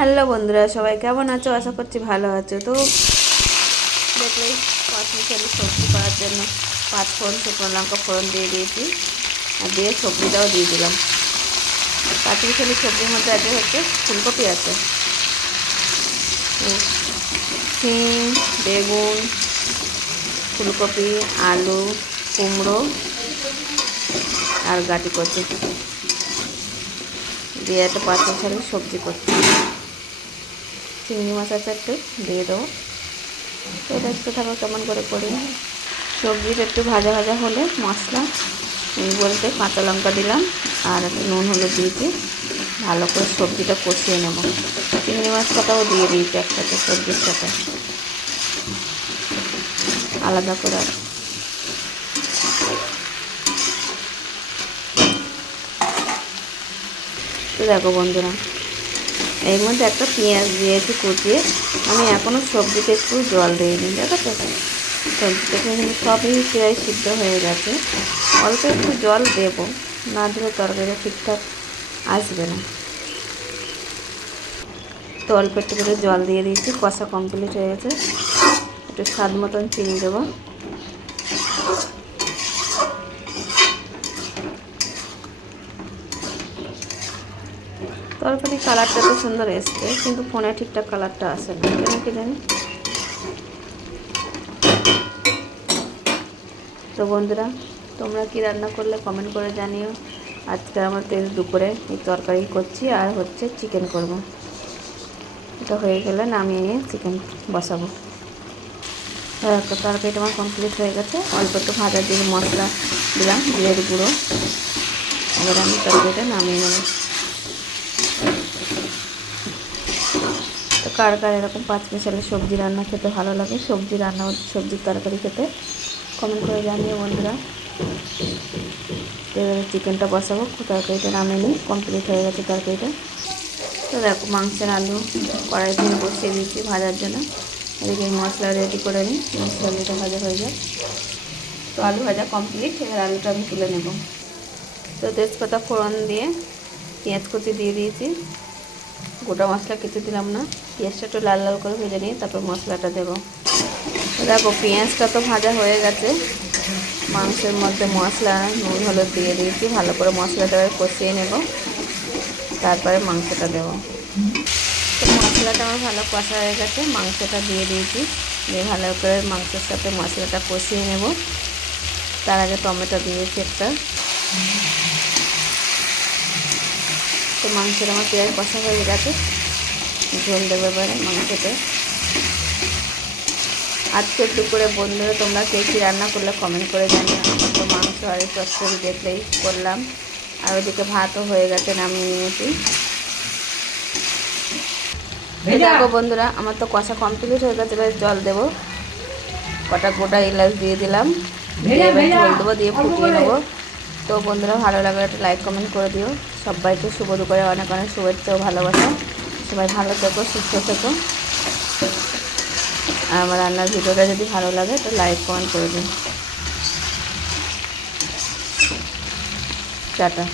Hello বন্ধুরা, সবাই কেমন আছো? আশা করছি ভালো আছো। তো দেখলেই পাঁচমিশালি সবজি করার জন্য 5 ফোড়ন, শুকনো লঙ্কা ফোড়ন দিয়ে দিয়েছি আর দিয়ে সবজিটাও দিয়ে দিলাম। পাঁচমিশালি সবজির মধ্যে আছে হচ্ছে ফুলকপি আছে, শিম, বেগুন, ফুলকপি, আলু, কুমড়ো আর গাটি কচু দিয়ে একটা পাঁচমিশালি সবজি করছি। চিংড়ি মাছ আছে একটু দিয়ে দেবো। তো দেখতে থাকো কেমন করে করি। সবজিটা একটু ভাজা ভাজা হলে মশলা বলতে কাঁচা লঙ্কা দিলাম আর একটু নুন হলুদ দিয়েছি, ভালো করে সবজিটা কষিয়ে নেব। চিংড়ি মাছ কাটাও দিয়ে দিয়েছি একসাথে সবজির সাথে আলাদা করে। তো দেখো বন্ধুরা, এর মধ্যে একটা পেঁয়াজ দিয়েছি কুচিয়ে। আমি এখনও সবজিতে একটু জল দিইনি, দেখো তো সবজিটা কিন্তু সবই প্রায় সিদ্ধ হয়ে গেছে। অল্প একটু জল দেবো, না দিলে তরকারিটা ঠিকঠাক আসবে না। তো অল্প একটু করে জল দিয়ে দিয়েছি, কষা কমপ্লিট হয়ে গেছে। একটু স্বাদ মতন চিনি দেবো। তরকারি কালারটা তো সুন্দর এসছে, কিন্তু ফোনে ঠিকঠাক কালারটা আসে না, কেন কি জানি। তো বন্ধুরা, তোমরা কি রান্না করলে কমেন্ট করে জানিও। আজকে আমার তেল দুপুরে এই তরকারি করছি আর হচ্ছে চিকেন করব। এটা হয়ে গেলে নামিয়ে নিয়ে চিকেন বসাবো। তরকারিটা আমার কমপ্লিট হয়ে গেছে। অল্প একটু ভাজা দিয়ে মশলা দিলাম, জিরের গুঁড়ো। এবার আমি তরকারিটা নামিয়ে নেব। তো কার কার এরকম পাঁচমিশালি সবজি রান্না খেতে ভালো লাগে, সবজির তরকারি খেতে, কমেন্ট করে জানিও বন্ধুরা। এবারে চিকেনটা বসাবো। তরকারিটা নামিয়ে নিই, কমপ্লিট হয়ে গেছে তরকারিটা। তো দেখো মাংসের আলু কড়াইতে বসিয়ে দিয়েছি ভাজার জন্য। এদিকে মশলা রেডি করে নিই, মশলাটা ভাজা হয়ে যায়। তো আলু ভাজা কমপ্লিট, এবার আলুটা আমি তুলে নেব। তো তেজপাতা ফোড়ন দিয়ে পেঁয়াজ কুচি দিয়ে দিয়েছি, গোটা মশলা কিছু দিলাম না। পেঁয়াজটা একটু লাল লাল করে ভেজে নিয়ে তারপর মশলাটা দেবো। দেখো পেঁয়াজটা তো ভাজা হয়ে গেছে। মাংসের মধ্যে মশলা নুন হলুদ দিয়ে দিয়েছি, ভালো করে মশলাটা কষিয়ে নেব, তারপরে মাংসটা দেবো। তো মশলাটা আমার ভালো কষা হয়ে গেছে, মাংসটা দিয়ে দিয়েছি, দিয়ে ভালো করে মাংসের সাথে মশলাটা কষিয়ে নেব। তার আগে টমেটো দিয়েছি একটা। তো মাংসের আমার পেঁয়াজ কষা হয়ে গেছে, ঝোল দেবো এবারে মাংসতে। আজকে দুপুরে বন্ধুরা তোমরা কে কী রান্না করলে কমেন্ট করে জানিও। আমার তো মাংস আর চচ্চড়ি দেখলেই করলাম, আর ওদিকে ভাতও হয়ে গেছে, নামিয়ে নিয়েছি। দেখো বন্ধুরা, আমার তো কষা কমপ্লিট হয়ে গেছে। এবার জল দেবো, কটা গোটা এলাচ দিয়ে দিলাম, এবার ঝোল দেবো, দিয়ে ফুটিয়ে নেবো। তো বন্ধুরা, ভালো লাগলে একটা লাইক কমেন্ট করে দিও। সবাইকে শুভ দুপুরে অনেক অনেক শুভেচ্ছা ও ভালোবাসা। সবাই ভালো থেকো, সুস্থ থেকো। আর আমার রান্নার ভিডিওটা যদি ভালো লাগে তো লাইক কমেন্ট করে দিন। টাটা।